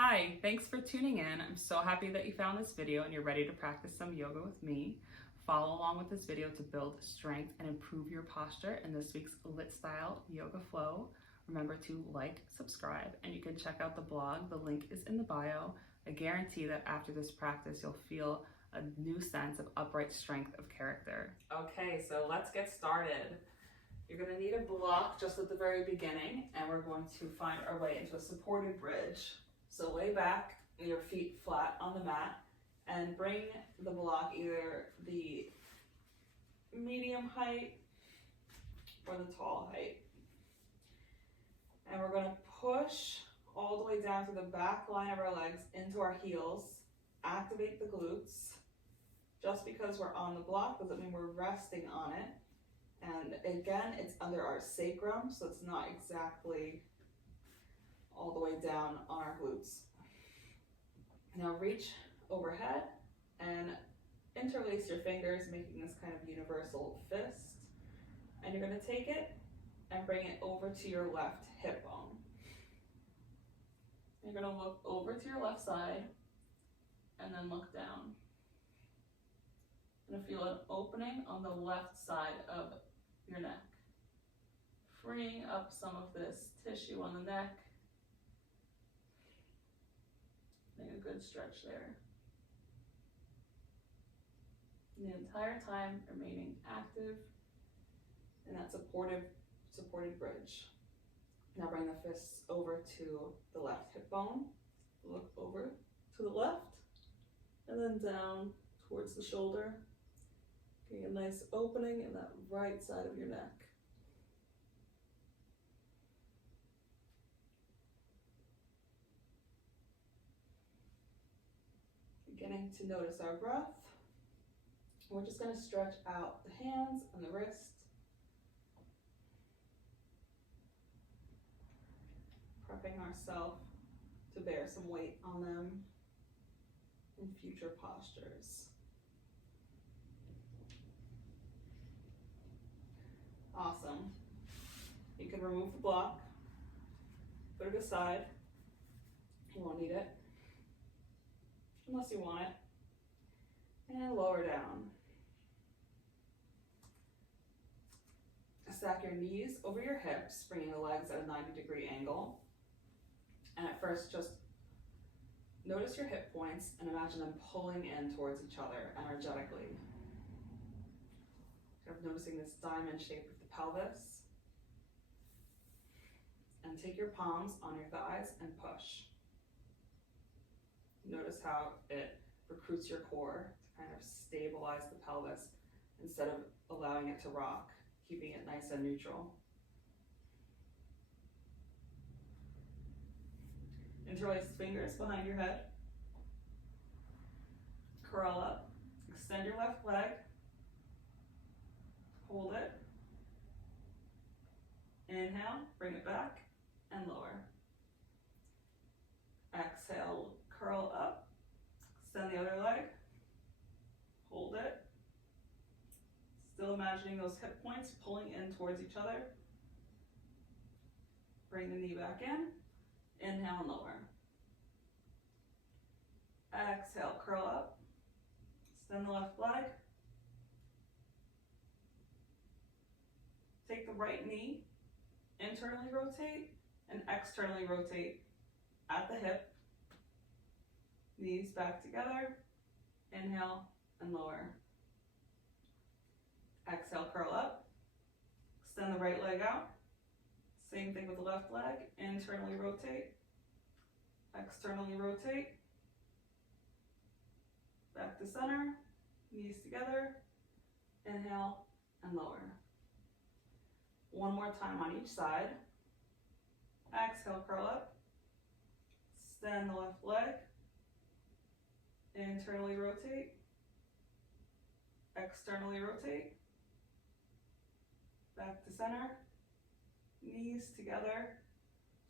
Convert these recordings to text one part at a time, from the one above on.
Hi, thanks for tuning in. I'm so happy that you found this video and you're ready to practice some yoga with me. Follow along with this video to build strength and improve your posture in this week's LYT style yoga flow. Remember to like, subscribe, and you can check out the blog. The link is in the bio. I guarantee that after this practice, you'll feel a new sense of upright strength of character. Okay, so let's get started. You're going to need a block just at the very beginning, and we're going to find our way into a supported bridge. So lay back, your feet flat on the mat, and bring the block either the medium height or the tall height. And we're going to push all the way down to the back line of our legs into our heels. Activate the glutes. Just because we're on the block doesn't mean we're resting on it. And again, it's under our sacrum, so it's not exactly all the way down on our glutes. Now reach overhead and interlace your fingers, making this kind of universal fist. And you're going to take it and bring it over to your left hip bone. You're going to look over to your left side and then look down. You're going to feel an opening on the left side of your neck, freeing up some of this tissue on the neck. Make a good stretch there. And the entire time remaining active in that supported bridge. Now bring the fists over to the left hip bone. Look over to the left and then down towards the shoulder. Getting a nice opening in that right side of your neck. Beginning to notice our breath. We're just going to stretch out the hands and the wrist. Prepping ourselves to bear some weight on them in future postures. Awesome. You can remove the block, put it aside. You won't need it unless you want it, and lower down. Stack your knees over your hips, bringing the legs at a 90-degree angle. And at first, just notice your hip points and imagine them pulling in towards each other energetically. Kind of noticing this diamond shape of the pelvis. And take your palms on your thighs and push. Notice how it recruits your core to kind of stabilize the pelvis instead of allowing it to rock, keeping it nice and neutral. Interlace fingers behind your head. Curl up. Extend your left leg. Hold it. Inhale, bring it back, and lower. Exhale, curl up. Extend the other leg. Hold it. Still imagining those hip points pulling in towards each other. Bring the knee back in. Inhale and lower. Exhale, curl up. Extend the left leg. Take the right knee, internally rotate and externally rotate at the hip. Knees back together. Inhale and lower. Exhale, curl up. Extend the right leg out. Same thing with the left leg. Internally rotate. Externally rotate. Back to center. Knees together. Inhale and lower. One more time on each side. Exhale, curl up. Extend the left leg. Internally rotate. Externally rotate. Back to center. Knees together.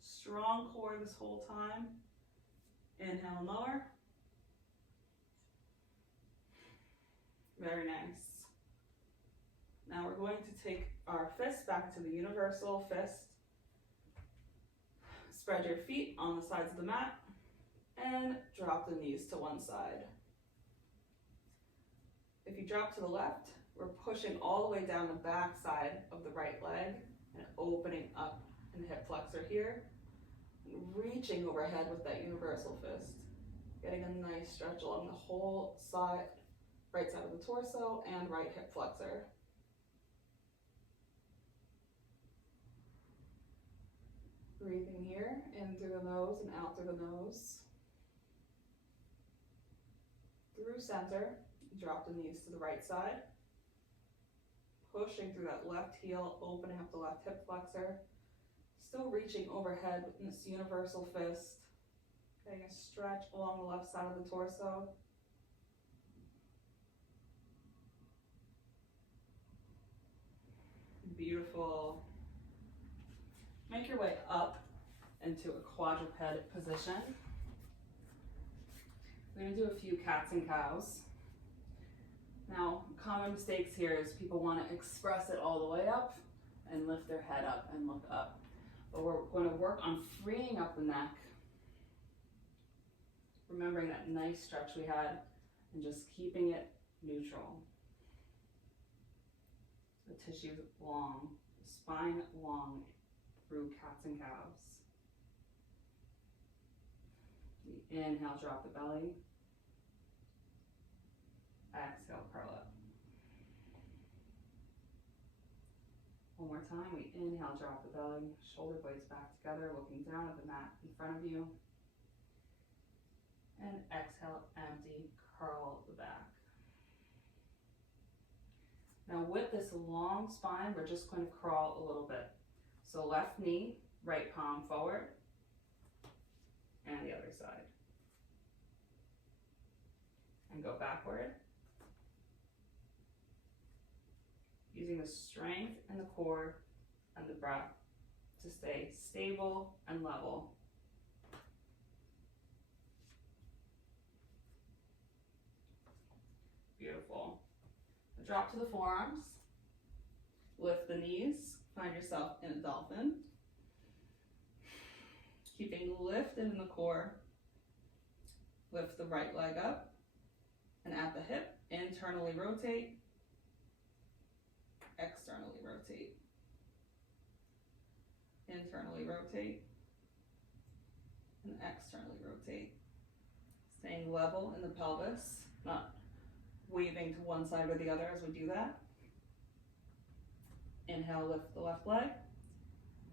Strong core this whole time. Inhale and lower. Very nice. Now we're going to take our fists back to the universal fist. Spread your feet on the sides of the mat. and drop the knees to one side. If you drop to the left, we're pushing all the way down the back side of the right leg and opening up in hip flexor here, and reaching overhead with that universal fist. Getting a nice stretch along the whole side, right side of the torso and right hip flexor. Breathing here, in through the nose and out through the nose. Through center, drop the knees to the right side. Pushing through that left heel, opening up the left hip flexor. Still reaching overhead with this universal fist. Getting a stretch along the left side of the torso. Beautiful. Make your way up into a quadruped position. We're going to do a few cats and cows. Now, common mistakes here is people want to express it all the way up and lift their head up and look up. But we're going to work on freeing up the neck, remembering that nice stretch we had, and just keeping it neutral. The tissue long, the spine long through cats and cows. The inhale, drop the belly. Exhale, curl up. One more time, we inhale, drop the belly, shoulder blades back together, looking down at the mat in front of you. And exhale, empty, curl the back. Now with this long spine, we're just going to crawl a little bit. So left knee, right palm forward, and the other side. And go backward. Using the strength in the core and the breath to stay stable and level. Beautiful. Drop to the forearms. Lift the knees. Find yourself in a dolphin. Keeping lifted in the core. Lift the right leg up. And at the hip, internally rotate. Externally rotate. Internally rotate. And externally rotate. Staying level in the pelvis, not waving to one side or the other as we do that. Inhale, lift the left leg.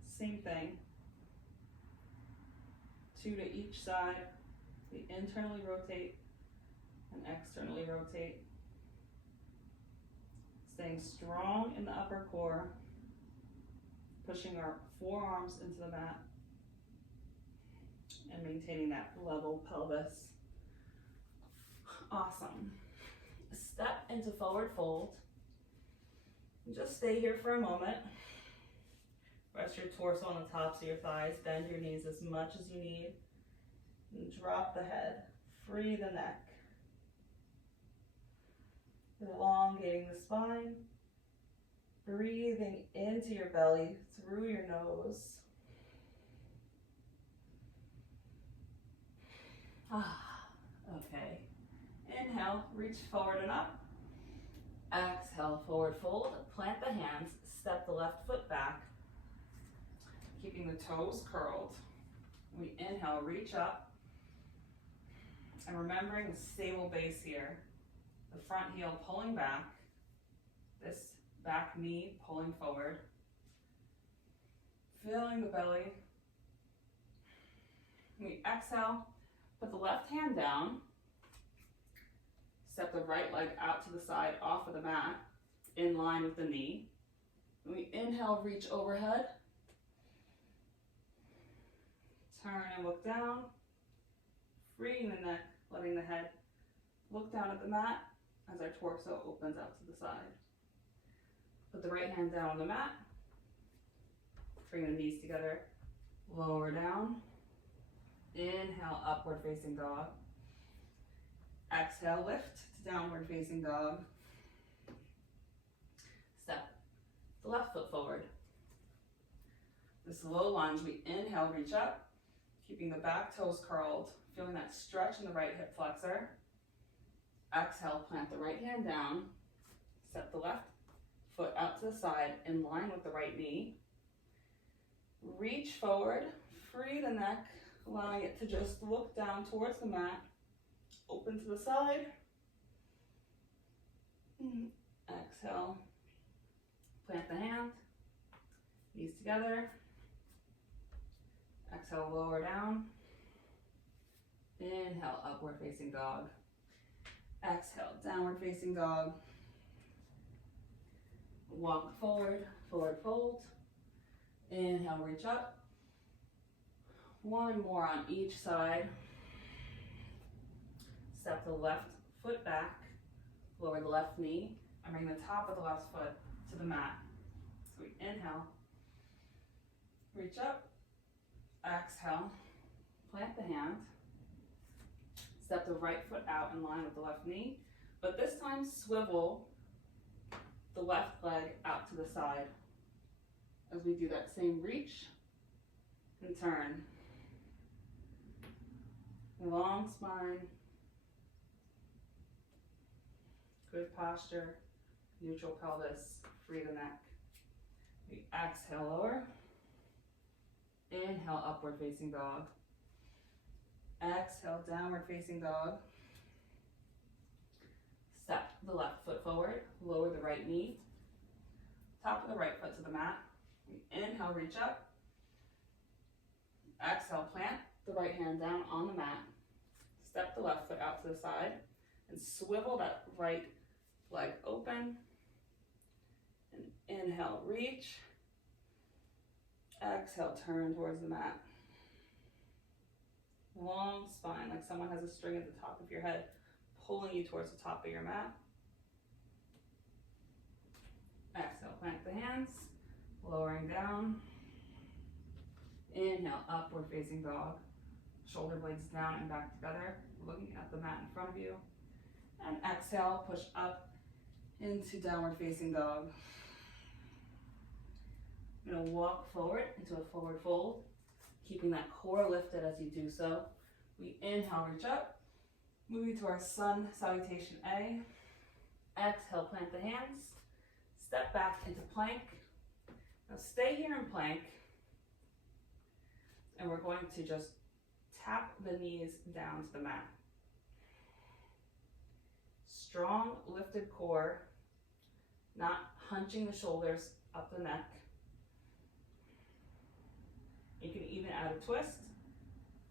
Same thing. 2 to each side. We internally rotate and externally rotate. Staying strong in the upper core. Pushing our forearms into the mat. And maintaining that level pelvis. Awesome. Step into forward fold. Just stay here for a moment. Rest your torso on the tops of your thighs. Bend your knees as much as you need. And drop the head. Free the neck. Elongating the spine. Breathing into your belly through your nose. Okay. Inhale, reach forward and up. Exhale, forward fold. Plant the hands, step the left foot back. Keeping the toes curled. We inhale, reach up. And remembering the stable base here. The front heel pulling back. This back knee pulling forward. Feeling the belly. We exhale, put the left hand down. Step the right leg out to the side off of the mat, in line with the knee. And we inhale, reach overhead. Turn and look down. Freeing the neck, letting the head look down at the mat as our torso opens out to the side. Put the right hand down on the mat. Bring the knees together. Lower down. Inhale, upward facing dog. Exhale, lift to downward facing dog. Step the left foot forward. This low lunge, we inhale, reach up. Keeping the back toes curled, feeling that stretch in the right hip flexor. Exhale, plant the right hand down. Step the left foot out to the side in line with the right knee. Reach forward, free the neck, allowing it to just look down towards the mat. Open to the side. Exhale, plant the hand, knees together. Exhale, lower down. Inhale, upward facing dog. Exhale, downward facing dog. Walk forward, forward fold. Inhale, reach up. One more on each side. Step the left foot back, lower the left knee, and bring the top of the left foot to the mat. So we inhale, reach up, exhale, plant the hand, step the right foot out in line with the left knee, but this time swivel the left leg out to the side as we do that same reach and turn. Long spine, good posture, neutral pelvis, free the neck. We exhale, lower. Inhale, upward facing dog. Exhale, downward facing dog. Step the left foot forward, lower the right knee. Top of the right foot to the mat. We inhale, reach up. Exhale, plant the right hand down on the mat. Step the left foot out to the side and swivel that right leg open. And inhale, reach. Exhale, turn towards the mat. Long spine, like someone has a string at the top of your head, pulling you towards the top of your mat. Exhale, plant the hands, lowering down. Inhale, upward facing dog. Shoulder blades down and back together, looking at the mat in front of you. And exhale, push up into downward facing dog. I'm going to walk forward into a forward fold, keeping that core lifted as you do so. We inhale, reach up, moving to our sun salutation A. Exhale, plant the hands, step back into plank. Now stay here in plank, and we're going to just tap the knees down to the mat. Strong lifted core, not hunching the shoulders up the neck. You can even add a twist,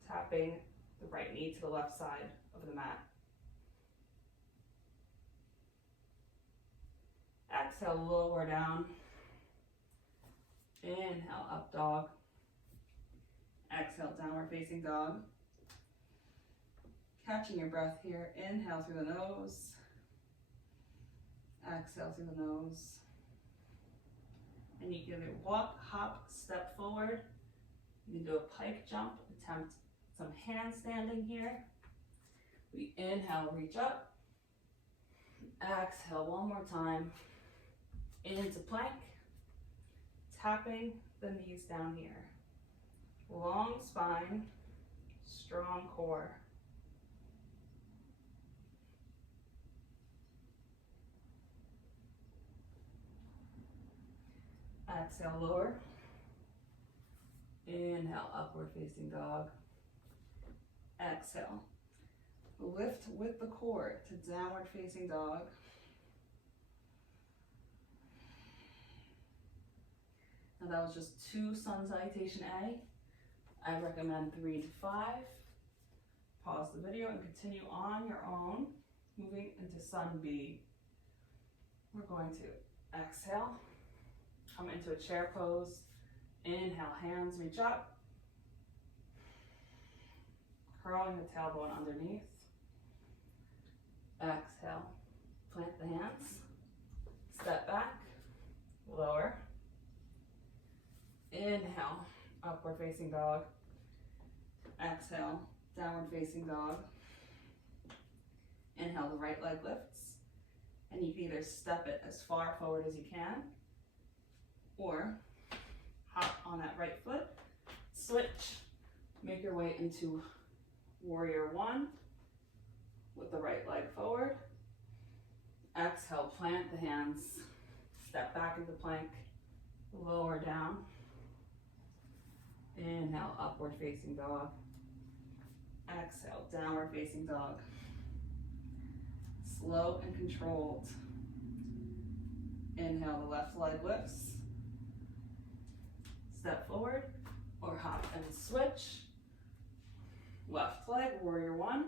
tapping the right knee to the left side of the mat. Exhale, lower down. Inhale, up dog. Exhale, downward facing dog. Catching your breath here. Inhale through the nose. Exhale through the nose. And you can either walk, hop, step forward. You can do a pike jump, attempt some handstanding here. We inhale, reach up. Exhale one more time. Into plank. Tapping the knees down here. Long spine, strong core. Exhale, lower. Inhale, upward facing dog. Exhale. Lift with the core to downward facing dog. Now that was just 2 sun salutation A. I recommend 3 to 5. Pause the video and continue on your own, moving into sun B. We're going to exhale, come into a chair pose. Inhale, hands reach up. Curling the tailbone underneath. Exhale, plant the hands. Step back, lower. Inhale, upward facing dog. Exhale, downward facing dog. Inhale, the right leg lifts. And you can either step it as far forward as you can, or hop on that right foot, switch, Make your way into warrior one with the right leg forward. Exhale, plant the hands. Step back into plank, lower down. Inhale, upward facing dog. Exhale, downward facing dog. Slow and controlled. Inhale, the left leg lifts. Step forward or hop and switch. Left leg, warrior one.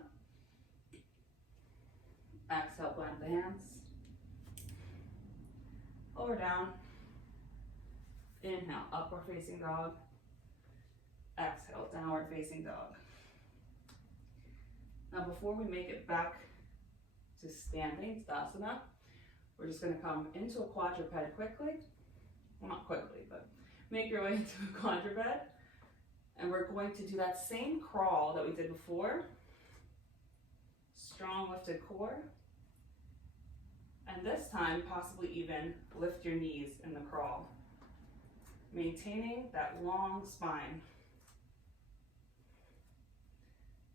Exhale, plant the hands. Lower down. Inhale, upward facing dog. Exhale, downward facing dog. Now before we make it back to standing, Shavasana, we're just going to come into a quadruped quickly. Well, not quickly, but make your way into a quadruped. And we're going to do that same crawl that we did before. Strong lifted core. And this time, possibly even lift your knees in the crawl. Maintaining that long spine.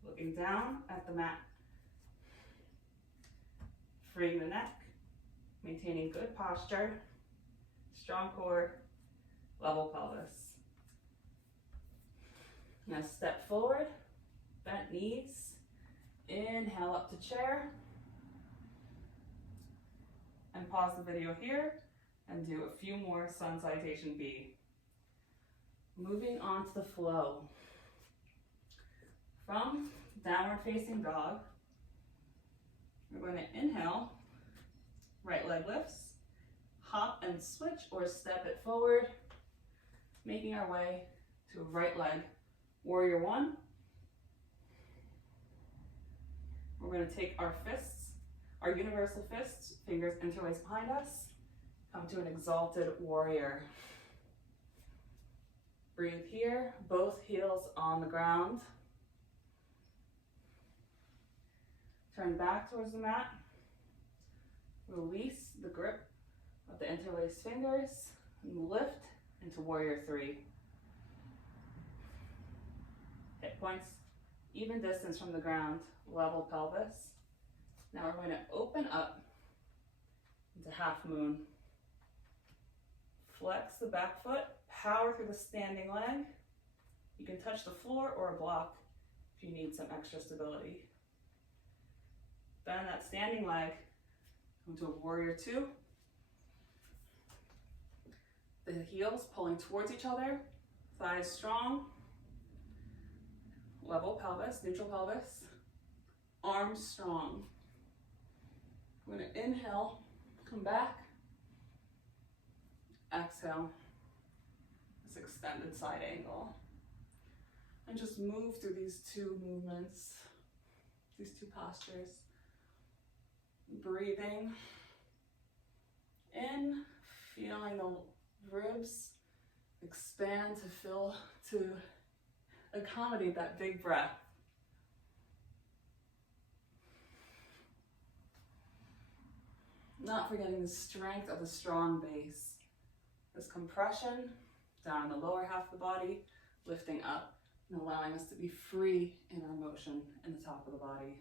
Looking down at the mat. Freeing the neck. Maintaining good posture. Strong core. Level pelvis. Now step forward. Bent knees. Inhale up to chair. And pause the video here and do a few more sun salutation B. Moving on to the flow. From downward facing dog, we're going to inhale, right leg lifts, hop and switch or step it forward, making our way to a right leg, warrior one. We're going to take our fists, our universal fists, fingers interlaced behind us, come to an exalted warrior. Breathe here, both heels on the ground. Turn back towards the mat. Release the grip of the interlaced fingers and lift into warrior three. Hip points, even distance from the ground, level pelvis. Now we're going to open up into half moon. Flex the back foot, power through the standing leg. You can touch the floor or a block if you need some extra stability. Bend that standing leg, come to a warrior two. The heels pulling towards each other, thighs strong. Level pelvis, neutral pelvis, arms strong. We're going to inhale, come back. Exhale, this extended side angle. And just move through these two movements, these two postures. Breathing in, feeling the ribs expand to accommodate that big breath. Not forgetting the strength of the strong base. This compression down in the lower half of the body, lifting up and allowing us to be free in our motion in the top of the body.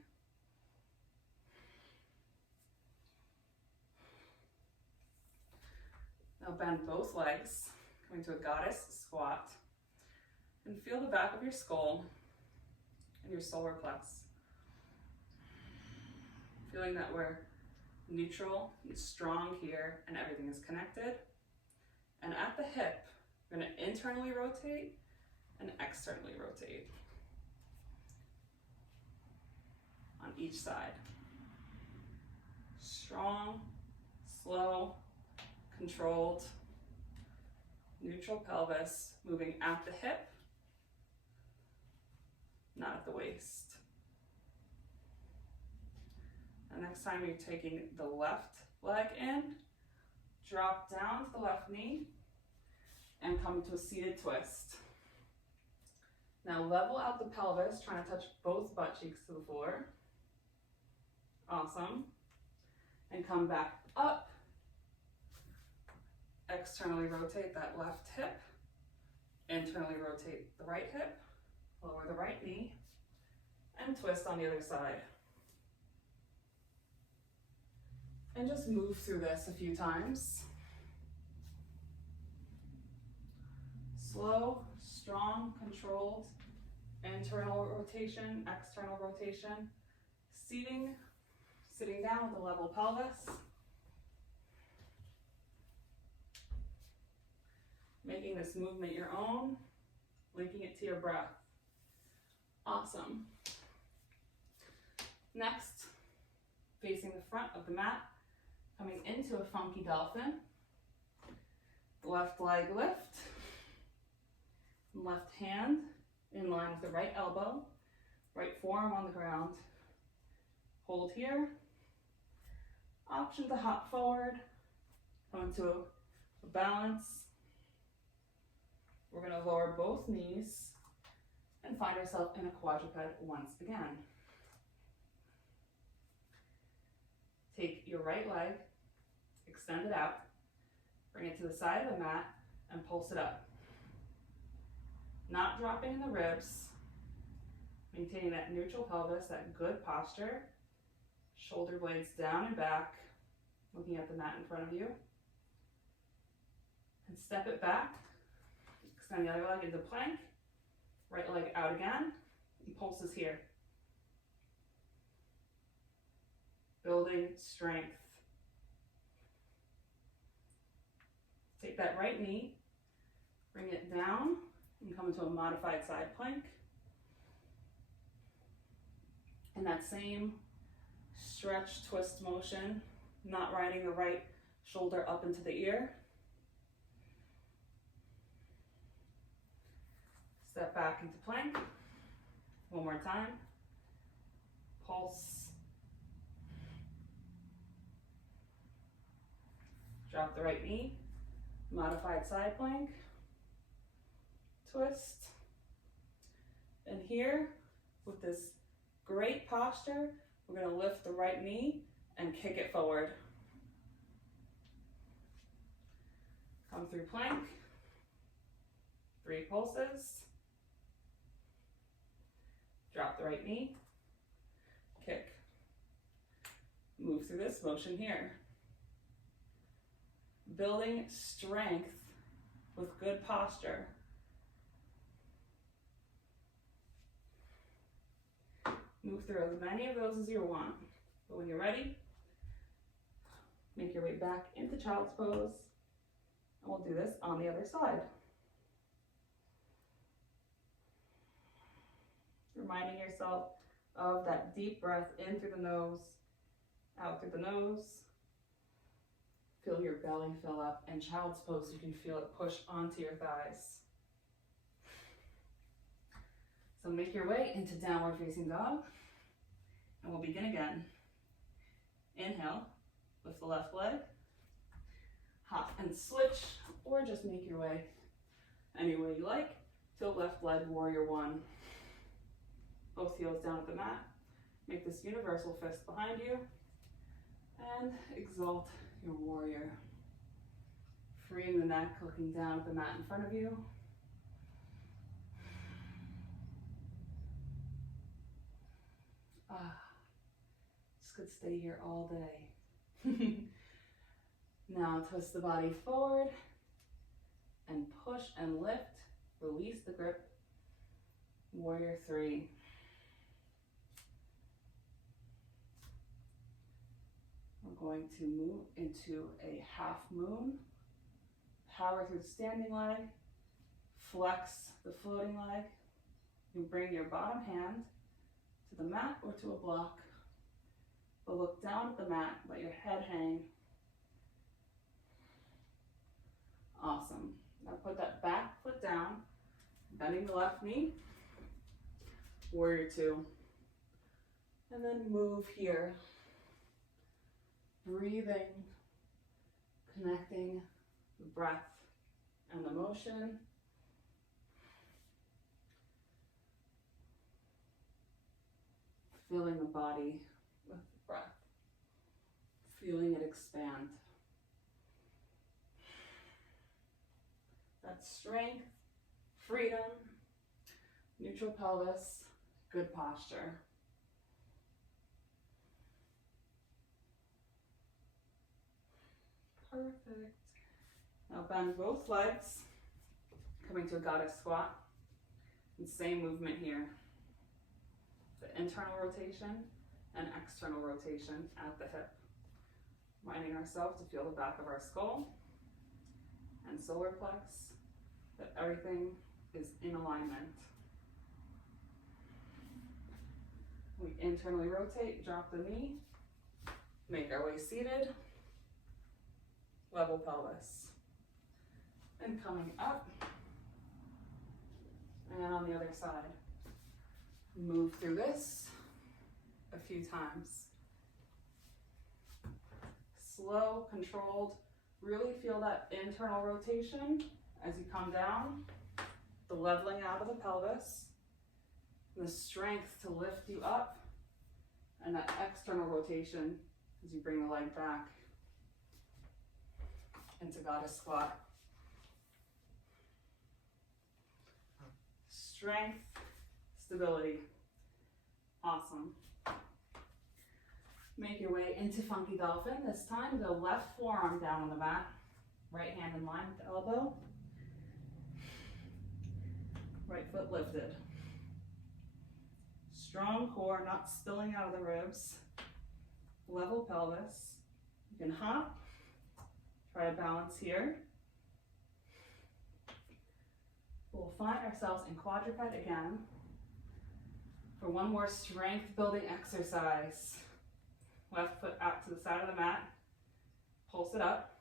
Now bend both legs, coming to a goddess squat. And feel the back of your skull and your solar plex. Feeling that we're neutral and strong here and everything is connected. And at the hip, we're going to internally rotate and externally rotate on each side. Strong, slow, controlled, neutral pelvis, moving at the hip, not at the waist. And next time you're taking the left leg in, drop down to the left knee and come to a seated twist. Now level out the pelvis, trying to touch both butt cheeks to the floor. Awesome. And come back up. Externally rotate that left hip. Internally rotate the right hip. Lower the right knee and twist on the other side. And just move through this a few times. Slow, strong, controlled, internal rotation, external rotation. Sitting down with a level pelvis. Making this movement your own, linking it to your breath. Awesome. Next, facing the front of the mat, coming into a funky dolphin. Left leg lift. Left hand in line with the right elbow. Right forearm on the ground. Hold here. Option to hop forward. Come into a balance. We're going to lower both knees and find ourselves in a quadruped once again. Take your right leg, extend it out, bring it to the side of the mat, and pulse it up. Not dropping in the ribs, maintaining that neutral pelvis, that good posture. Shoulder blades down and back, looking at the mat in front of you. And step it back, extend the other leg into plank, right leg out again, and pulses here. Building strength. Take that right knee, bring it down, and come into a modified side plank. And that same stretch, twist motion, not riding the right shoulder up into the ear. Step back into plank. One more time. Pulse. Drop the right knee. Modified side plank. Twist. And here, with this great posture, we're going to lift the right knee and kick it forward. Come through plank. 3 pulses. Drop the right knee. Kick. Move through this motion here. Building strength with good posture. Move through as many of those as you want. But when you're ready, make your way back into child's pose. And we'll do this on the other side. Reminding yourself of that deep breath in through the nose, out through the nose. Feel your belly fill up, and child's pose, you can feel it push onto your thighs. So make your way into downward facing dog, and we'll begin again. Inhale, lift the left leg, hop and switch, or just make your way any way you like to left leg warrior 1. Both heels down at the mat. Make this universal fist behind you, and exalt your warrior. Freeing the neck, looking down at the mat in front of you. Just could stay here all day. Now twist the body forward and push and lift. Release the grip. Warrior 3. We're going to move into a half moon. Power through the standing leg. Flex the floating leg. You bring your bottom hand to the mat or to a block. But look down at the mat, let your head hang. Awesome. Now put that back foot down, bending the left knee. Warrior 2. And then move here. Breathing, connecting the breath and the motion. Filling the body with breath. Feeling it expand. That strength, freedom, Neutral pelvis, good posture. Perfect. Now bend both legs, coming to a goddess squat. And same movement here. The internal rotation and external rotation at the hip. Reminding ourselves to feel the back of our skull and solar plex, that everything is in alignment. We internally rotate, drop the knee, make our way seated, level pelvis. And coming up, and on the other side. Move through this a few times. Slow, controlled, really feel that internal rotation as you come down, the leveling out of the pelvis, the strength to lift you up, and that external rotation as you bring the leg back into goddess squat. Strength, stability. Awesome. Make your way into funky dolphin. This time, the left forearm down on the mat, right hand in line with the elbow, right foot lifted. Strong core, not spilling out of the ribs. Level pelvis. You can hop. Try to balance here. We'll find ourselves in quadruped again for one more strength building exercise. Left foot out to the side of the mat, pulse it up.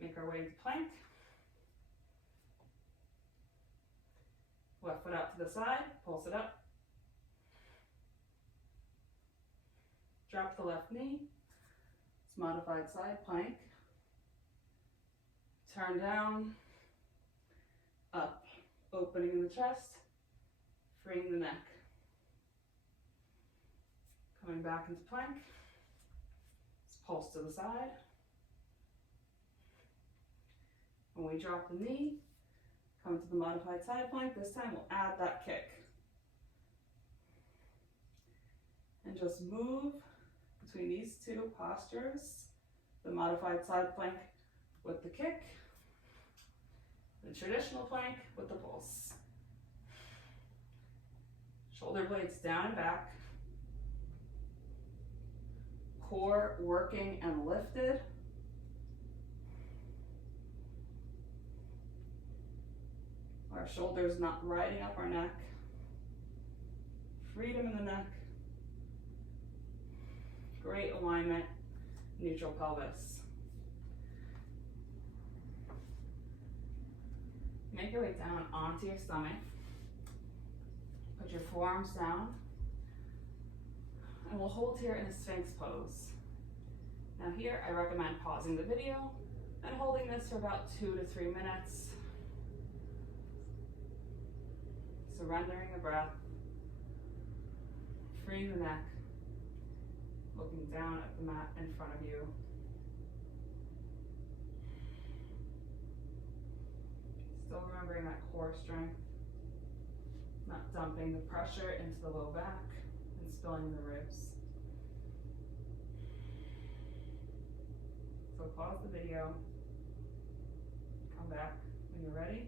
Make our way into plank. Left foot out to the side, pulse it up. Drop the left knee. It's modified side plank. Turn down, up, opening in the chest, freeing the neck. Coming back into plank. Let's pulse to the side. When we drop the knee, come to the modified side plank. This time we'll add that kick. And just move between these two postures, the modified side plank with the kick, the traditional plank with the pulse. Shoulder blades down and back. Core working and lifted. Our shoulders not riding up our neck. Freedom in the neck. Great alignment, neutral pelvis. Make your way down onto your stomach. Put your forearms down. And we'll hold here in a Sphinx Pose. Now here, I recommend pausing the video and holding this for about 2 to 3 minutes. Surrendering the breath. Freeing the neck. Looking down at the mat in front of you. Still remembering that core strength. Not dumping the pressure into the low back and spilling the ribs. So pause the video. Come back when you're ready.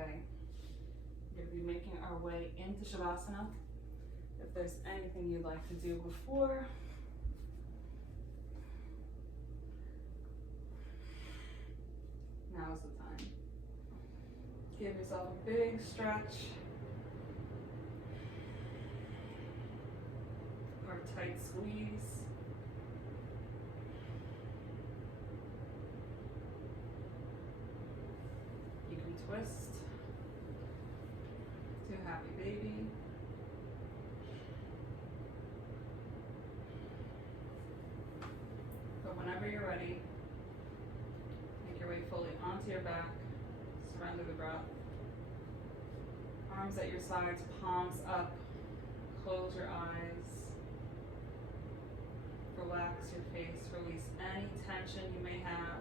Okay, we're going to be making our way into Shavasana. If there's anything you'd like to do before, now's the time. Give yourself a big stretch or a tight squeeze. You can twist. Happy baby. But when to your back. Surrender the breath. Arms at your sides, palms up. Close your eyes. Relax your face. Release any tension you may have.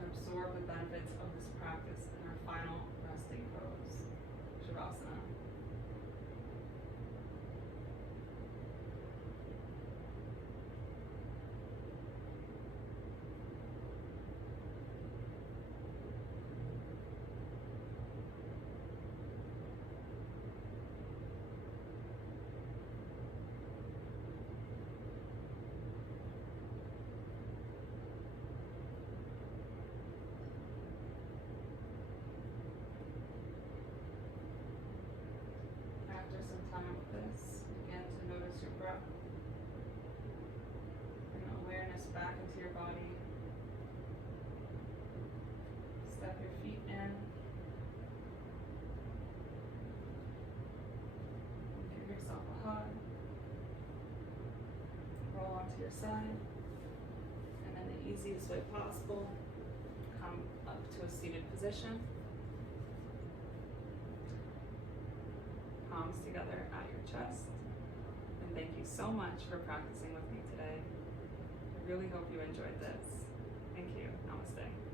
And absorb the benefits of this practice in our final resting pose, Shavasana. After some time with this, begin to notice your breath. Bring awareness back into your body. Step your feet in. Give yourself a hug. Roll onto your side. And in the easiest way possible, come up to a seated position. Palms together at your chest. And thank you so much for practicing with me today. I really hope you enjoyed this. Thank you. Namaste.